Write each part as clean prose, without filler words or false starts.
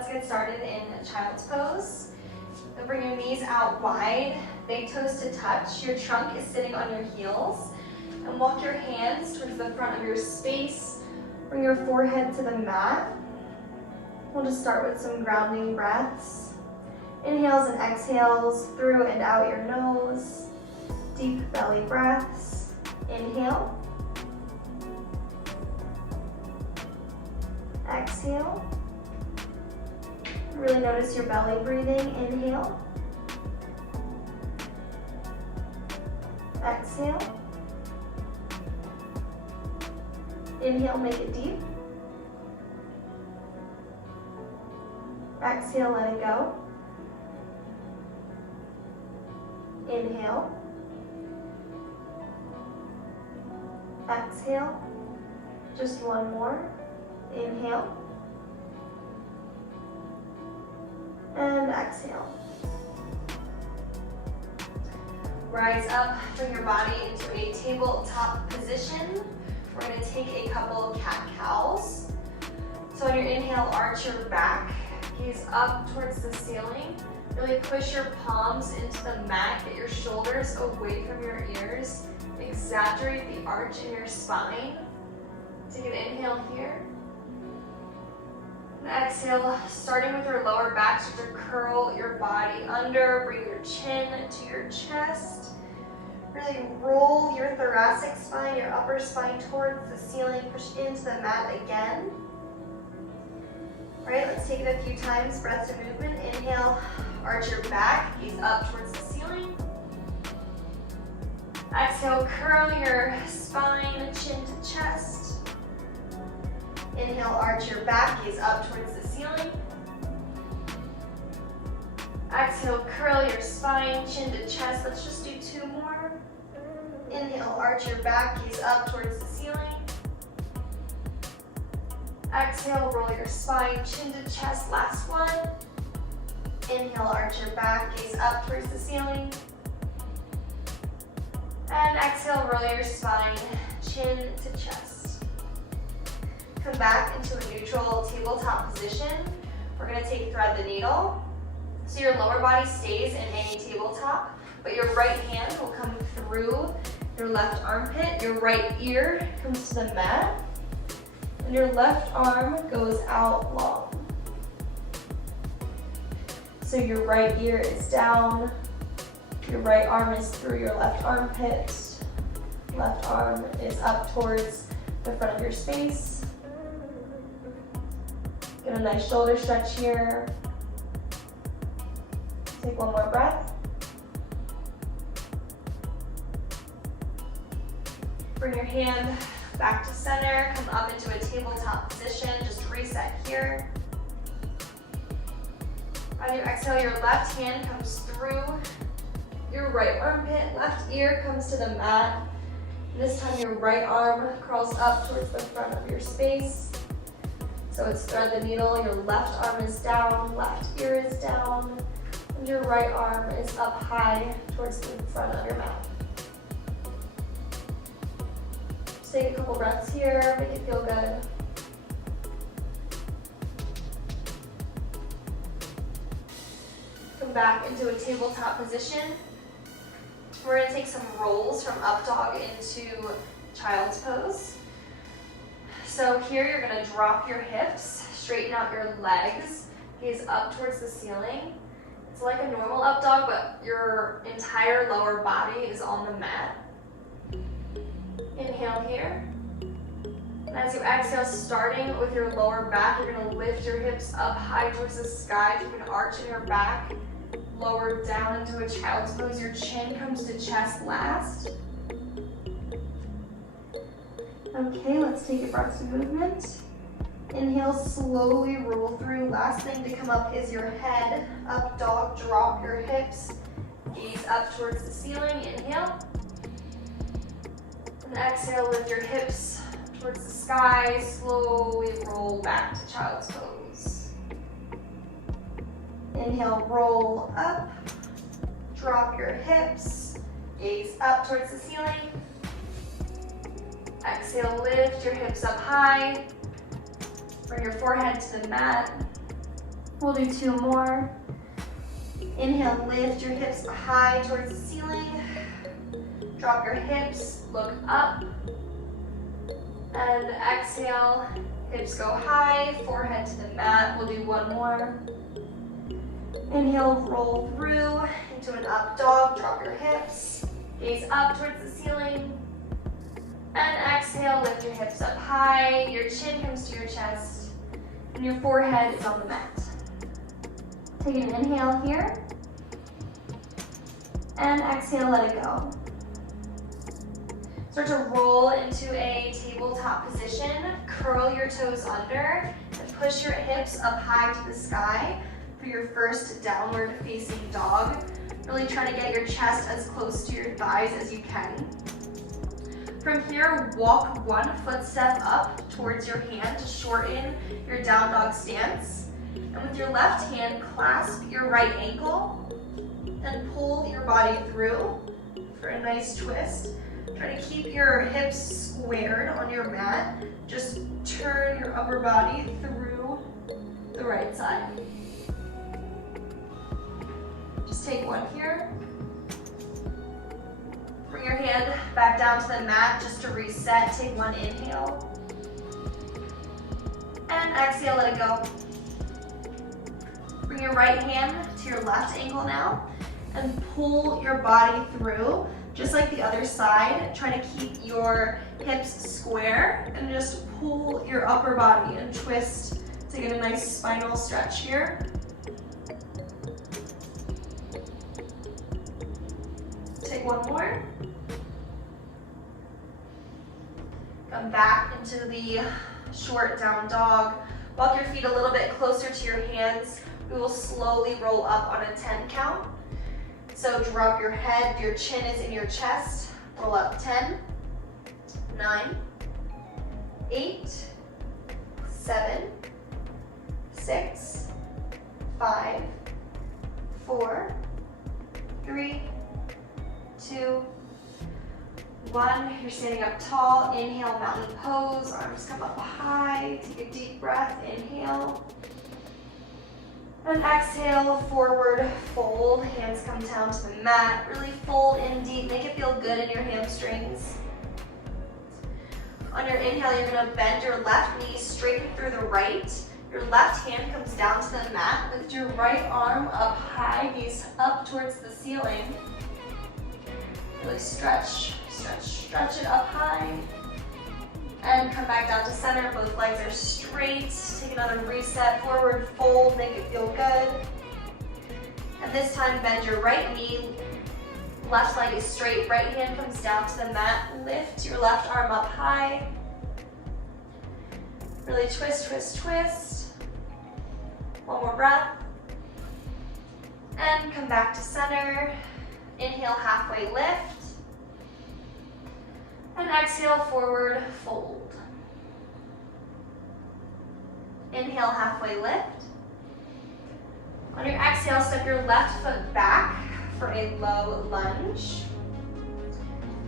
let's get started in child's pose. So bring your knees out wide, big toes to touch. Your trunk is sitting on your heels. And walk your hands towards the front of your space. Bring your forehead to the mat. We'll just start with some grounding breaths. Inhales and exhales through and out your nose. Deep belly breaths. Inhale. Exhale. Really notice your belly breathing. Inhale. Exhale. Inhale, make it deep. Exhale, let it go. Inhale. Exhale. Just one more. Inhale. And exhale. Rise up, bring your body into a tabletop position. We're going to take a couple of cat-cows. So on your inhale, arch your back, gaze up towards the ceiling. Really push your palms into the mat, get your shoulders away from your ears. Exaggerate the arch in your spine. Take an inhale here. And exhale, starting with your lower back, so to curl your body under, bring your chin to your chest. Really roll your thoracic spine, your upper spine towards the ceiling, push into the mat again. All right, let's take it a few times, breaths of movement. Inhale, arch your back, gaze up towards the ceiling. Exhale, curl your spine, chin to chest. Inhale, arch your back, gaze up towards the ceiling. Exhale, curl your spine, chin to chest. Let's just do two more. Inhale, arch your back, gaze up towards the ceiling. Exhale, roll your spine, chin to chest. Last one. Inhale, arch your back, gaze up towards the ceiling. And exhale, roll your spine, chin to chest. Come back into a neutral tabletop position. We're going to take thread the needle. So your lower body stays in a tabletop, but your right hand will come through your left armpit. Your right ear comes to the mat, and your left arm goes out long. So your right ear is down, your right arm is through your left armpit, left arm is up towards the front of your space. Get a nice shoulder stretch here. Take one more breath. Bring your hand back to center, come up into a tabletop position, just reset here. On your exhale, your left hand comes through your right armpit, left ear comes to the mat. This time your right arm crawls up towards the front of your space. So it's thread the needle, your left arm is down, left ear is down, and your right arm is up high towards the front of your mat. Just take a couple breaths here, make it feel good. Come back into a tabletop position. We're going to take some rolls from up dog into child's pose. So here you're going to drop your hips, straighten out your legs, gaze up towards the ceiling. It's like a normal up dog, but your entire lower body is on the mat. Inhale here. And as you exhale, starting with your lower back, you're going to lift your hips up high towards the sky. Keep an arch in your back. Lower down into a child's pose. Your chin comes to chest last. Okay, let's take a breath of movement. Inhale, slowly roll through. Last thing to come up is your head. Up dog, drop your hips. Gaze up towards the ceiling. Inhale. And exhale, lift your hips towards the sky. Slowly roll back to child's pose. Inhale, roll up. Drop your hips. Gaze up towards the ceiling. Exhale, lift your hips up high. Bring your forehead to the mat. We'll do 2 more. Inhale, lift your hips high towards the ceiling. Drop your hips, look up. And exhale, hips go high, forehead to the mat. We'll do 1 more. Inhale, roll through into an up dog. Drop your hips, gaze up towards the ceiling. And exhale, lift your hips up high. Your chin comes to your chest, and your forehead is on the mat. Take an inhale here. And exhale, let it go. Start to roll into a tabletop position. Curl your toes under and push your hips up high to the sky for your first downward facing dog. Really try to get your chest as close to your thighs as you can. From here, walk 1 footstep up towards your hand to shorten your down dog stance. And with your left hand, clasp your right ankle and pull your body through for a nice twist. Try to keep your hips squared on your mat. Just turn your upper body through the right side. Just take 1 here. Bring your hand back down to the mat just to reset. Take 1 inhale. And exhale, let it go. Bring your right hand to your left ankle now and pull your body through. Just like the other side, try to keep your hips square and just pull your upper body and twist to get a nice spinal stretch here. Take 1 more. Come back into the short down dog. Walk your feet a little bit closer to your hands. We will slowly roll up on a 10 count. So drop your head, your chin is in your chest. Roll up 10, 9, 8, 7, 6, 5, 4, 3, 2, 1. You're standing up tall. Inhale, mountain pose. Arms come up high. Take a deep breath. Inhale. And exhale, forward fold. Hands come down to the mat. Really fold in deep. Make it feel good in your hamstrings. On your inhale, you're going to bend your left knee, straighten through the right. Your left hand comes down to the mat. Lift your right arm up high. Gaze up towards the ceiling. Really stretch, stretch, stretch it up high. And come back down to center. Both legs are straight. Take another reset. Forward fold. Make it feel good. And this time, bend your right knee. Left leg is straight. Right hand comes down to the mat. Lift your left arm up high. Really twist, twist, twist. 1 more breath. And come back to center. Inhale, halfway lift. And exhale, forward fold. Inhale, halfway lift. On your exhale, step your left foot back for a low lunge.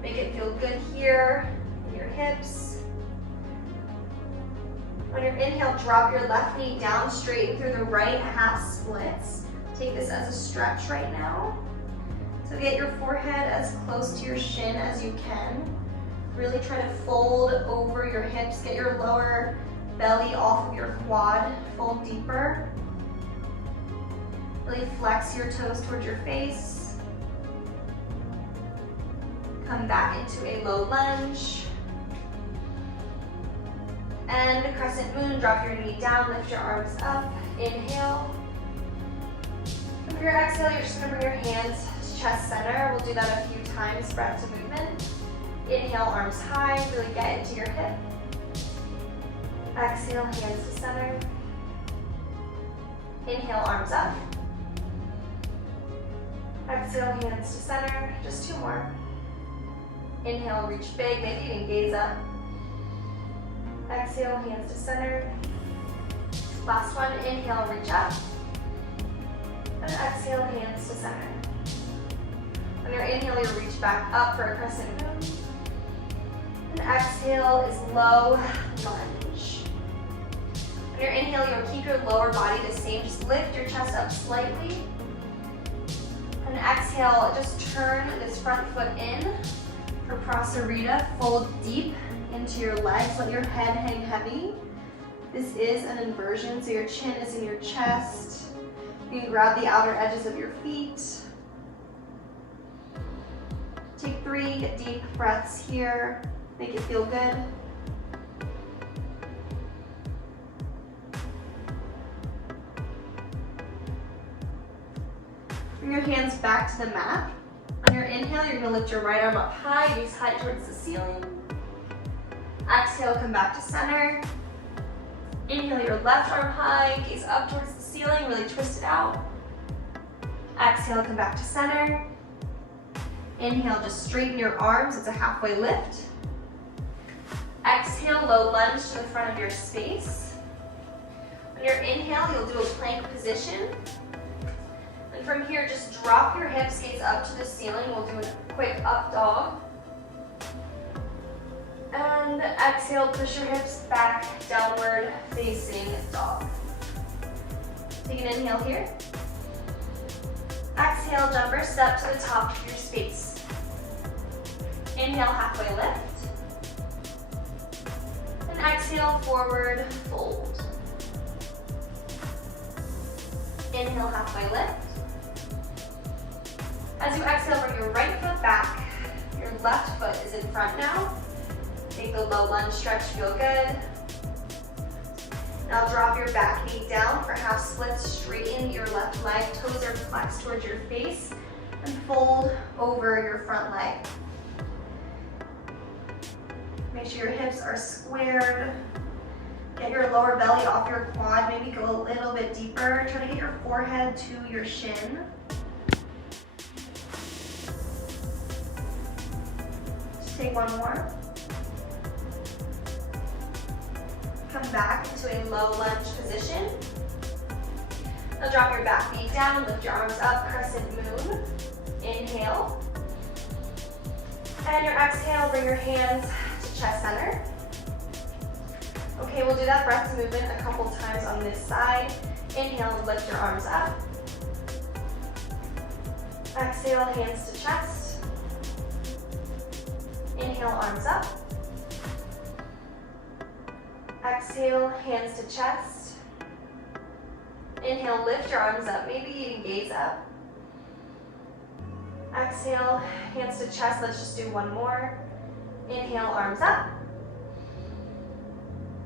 Make it feel good here in your hips. On your inhale, drop your left knee down, straighten through the right, half splits. Take this as a stretch right now. So get your forehead as close to your shin as you can. Really try to fold over your hips. Get your lower belly off of your quad. Fold deeper. Really flex your toes towards your face. Come back into a low lunge. And a crescent moon. Drop your knee down, lift your arms up. Inhale. With your exhale, you're just going to bring your hands to chest center. We'll do that a few times, breath to movement. Inhale, arms high, really get into your hip. Exhale, hands to center. Inhale, arms up. Exhale, hands to center. Just 2 more. Inhale, reach big, maybe even gaze up. Exhale, hands to center. Last one, inhale, reach up. And exhale, hands to center. On your inhale, you reach back up for a crescent moon. And exhale is low lunge. On your inhale, you'll keep your lower body the same. Just lift your chest up slightly. And exhale, just turn this front foot in for Prasarita. Fold deep into your legs. Let your head hang heavy. This is an inversion, so your chin is in your chest. You can grab the outer edges of your feet. Take 3 deep breaths here. Make it feel good. Bring your hands back to the mat. On your inhale, you're gonna lift your right arm up high, gaze high towards the ceiling. Exhale, come back to center. Inhale your left arm high, gaze up towards the ceiling, really twist it out. Exhale, come back to center. Inhale, just straighten your arms, it's a halfway lift. Exhale, low lunge to the front of your space. On your inhale, you'll do a plank position. And from here, just drop your hips, gaze up to the ceiling. We'll do a quick up dog. And exhale, push your hips back, downward facing dog. Take an inhale here. Exhale, jumper step to the top of your space. Inhale, halfway lift. And exhale, forward fold. Inhale, halfway lift. As you exhale, bring your right foot back. Your left foot is in front now. Take the low lunge stretch, feel good. Now drop your back knee down for half splits, straighten your left leg, toes are flexed towards your face, and fold over your front leg. Make sure your hips are squared. Get your lower belly off your quad, maybe go a little bit deeper. Try to get your forehead to your shin. Just take one more. Come back into a low lunge position. Now drop your back knee down, lift your arms up, crescent moon. Inhale. And your exhale, bring your hands to chest center. Okay, we'll do that breath movement a couple times on this side. Inhale, lift your arms up. Exhale, hands to chest. Inhale, arms up. Exhale, hands to chest. Inhale, lift your arms up. Maybe you can gaze up. Exhale, hands to chest. Let's just do one more. Inhale, arms up.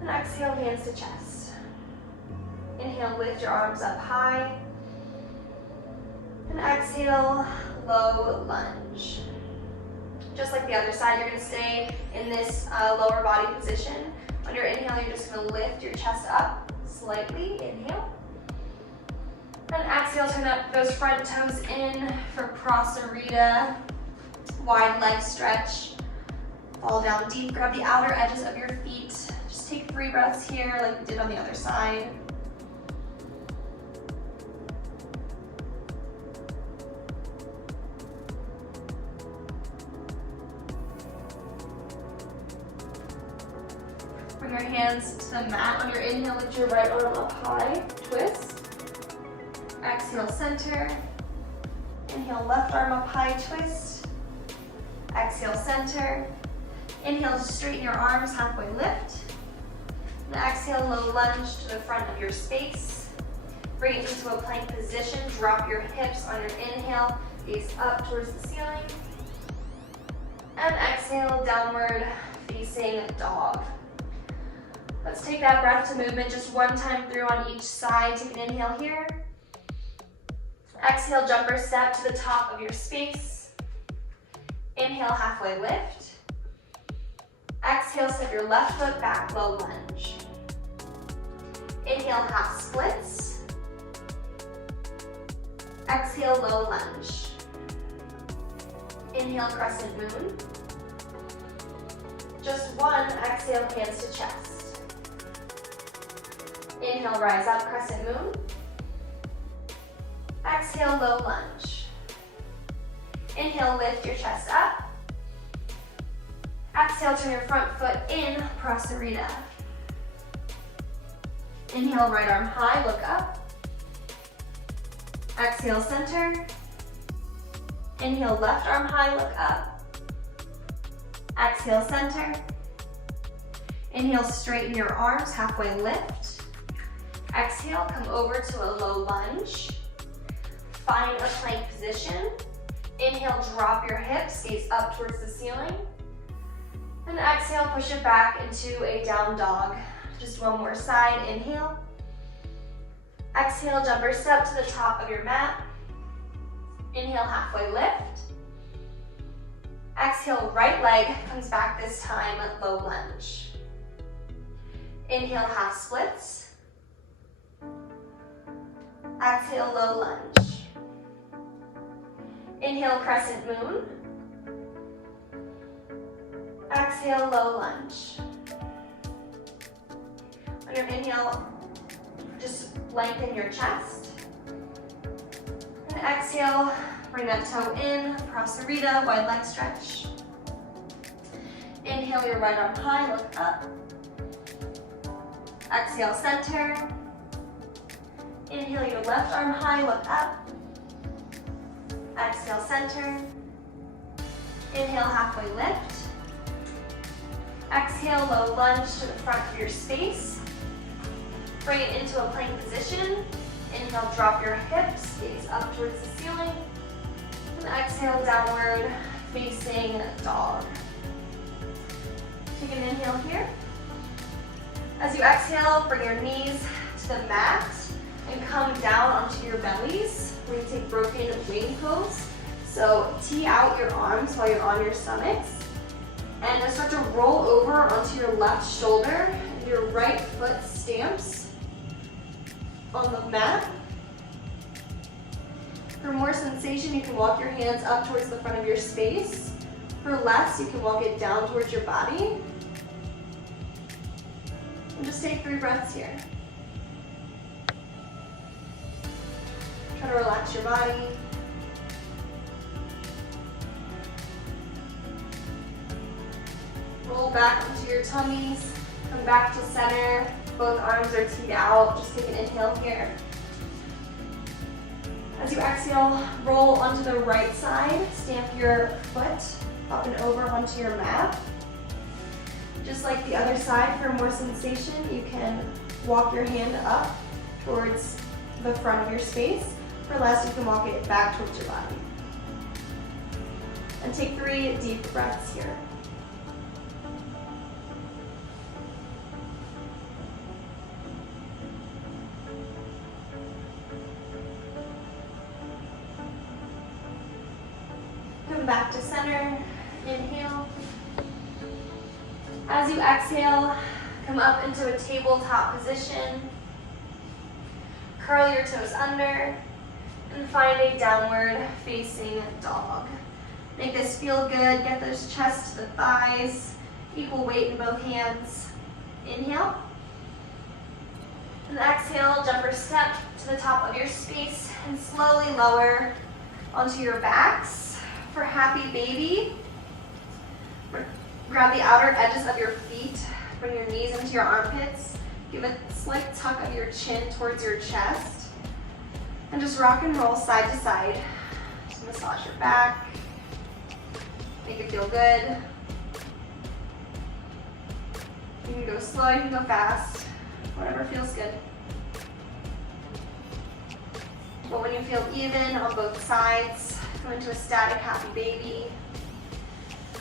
And exhale, hands to chest. Inhale, lift your arms up high. And exhale, low lunge. Just like the other side, you're going to stay in this lower body position. On your inhale, you're just going to lift your chest up slightly. Inhale. And exhale, turn up those front toes in for Prasarita. Wide leg stretch. Fall down deep. Grab the outer edges of your feet. Just take 3 breaths here like we did on the other side. Bring your hands to the mat. On your inhale, lift your right arm up high. Twist. Exhale, center. Inhale, left arm up high. Twist. Exhale, center. Inhale, straighten your arms, halfway lift. And exhale, low lunge to the front of your space. Bring it into a plank position. Drop your hips on your inhale. Gaze up towards the ceiling. And exhale, downward facing dog. Let's take that breath to movement just one time through on each side. Take an inhale here. Exhale, jumper step to the top of your space. Inhale, halfway lift. Exhale, step your left foot back, low lunge. Inhale, half splits. Exhale, low lunge. Inhale, crescent moon. Just one, exhale, hands to chest. Inhale, rise up, crescent moon. Exhale, low lunge. Inhale, lift your chest up. Exhale, turn your front foot in, Prasarita. Inhale, right arm high, look up. Exhale, center. Inhale, left arm high, look up. Exhale, center. Inhale, straighten your arms, halfway lift. Exhale, come over to a low lunge. Find a plank position. Inhale, drop your hips, gaze up towards the ceiling. And exhale, push it back into a down dog. Just one more side, inhale. Exhale, jump or step to the top of your mat. Inhale, halfway lift. Exhale, right leg comes back this time, low lunge. Inhale, half splits. Exhale, low lunge. Inhale, crescent moon. Exhale, low lunge. On your inhale, just lengthen your chest. And exhale, bring that toe in, Prasarita, wide leg stretch. Inhale, your right arm high, look up. Exhale, center. Inhale, your left arm high, look up. Exhale, center. Inhale, halfway lift. Exhale, low lunge to the front of your space. Bring it into a plank position. Inhale, drop your hips, gaze up towards the ceiling. And exhale, downward facing dog. Take an inhale here. As you exhale, bring your knees to the mat and come down onto your bellies. We're going to take broken wing pose. So tee out your arms while you're on your stomachs. And then start to roll over onto your left shoulder. And your right foot stamps on the mat. For more sensation, you can walk your hands up towards the front of your space. For less, you can walk it down towards your body. And just take 3 breaths here. Try to relax your body. Roll back onto your tummies. Come back to center. Both arms are teed out. Just take an inhale here. As you exhale, roll onto the right side. Stamp your foot up and over onto your mat. Just like the other side, for more sensation, you can walk your hand up towards the front of your space. For less, you can walk it back towards your body. And take 3 deep breaths here. Come back to center, inhale. As you exhale, come up into a tabletop position. Curl your toes under and find a downward facing dog. Make this feel good. Get those chest to the thighs, equal weight in both hands. Inhale. And exhale, jump or step to the top of your space and slowly lower onto your backs. For happy baby, grab the outer edges of your feet, bring your knees into your armpits, give a slight tuck of your chin towards your chest, and just rock and roll side to side. Just massage your back, make it feel good. You can go slow, you can go fast, whatever feels good. But when you feel even on both sides, come into a static happy baby.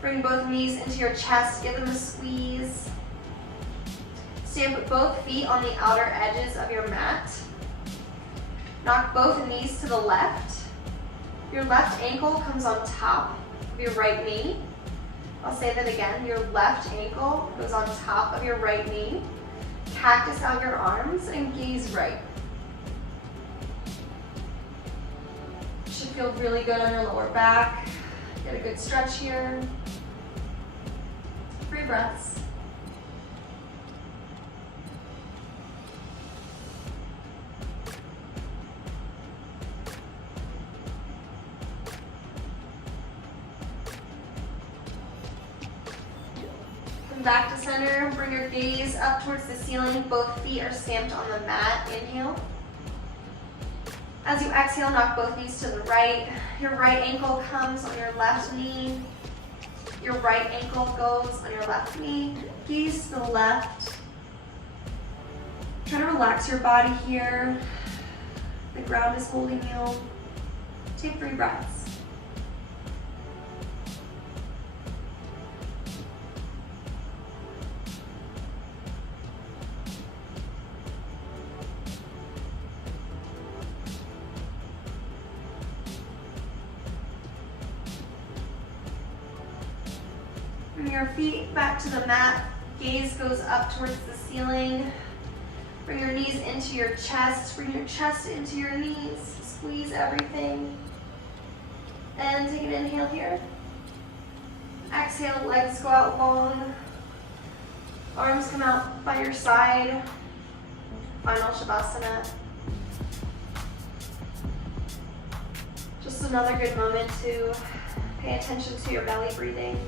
Bring both knees into your chest, give them a squeeze. Stamp both feet on the outer edges of your mat. Knock both knees to the left. Your left ankle comes on top of your right knee. I'll say that again. Your left ankle goes on top of your right knee. Cactus out your arms and gaze right. Should feel really good on your lower back. Get a good stretch here. 3 breaths. Come back to center. Bring your gaze up towards the ceiling. Both feet are stamped on the mat. Inhale. As you exhale, knock both knees to the right. Your right ankle comes on your left knee. Your right ankle goes on your left knee. Gaze to the left. Try to relax your body here. The ground is holding you. Take 3 breaths. Bring your feet back to the mat. Gaze goes up towards the ceiling. Bring your knees into your chest. Bring your chest into your knees. Squeeze everything. And take an inhale here. Exhale, legs go out long. Arms come out by your side. Final Shavasana. Just another good moment to pay attention to your belly breathing.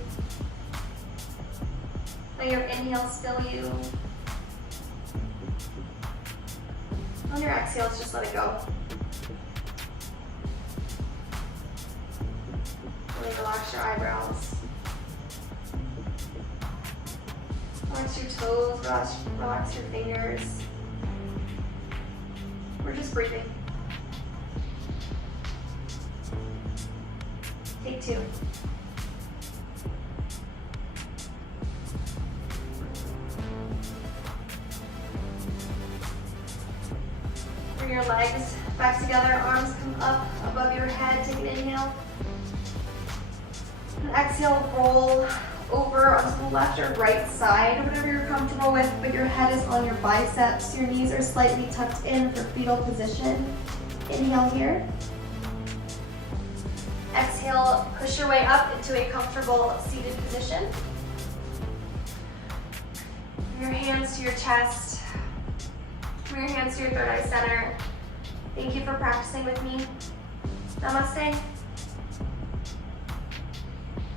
Let your inhales fill you. On your exhales, just let it go. Really relax your eyebrows. Relax your toes, relax your fingers. We're just breathing. Take 2. Bring your legs back together, arms come up above your head. Take an inhale. And exhale, roll over onto the left or right side, whatever you're comfortable with, but your head is on your biceps. Your knees are slightly tucked in for fetal position. Inhale here. Exhale, push your way up into a comfortable seated position. Bring your hands to your chest. Bring your hands to your third eye center. Thank you for practicing with me. Namaste.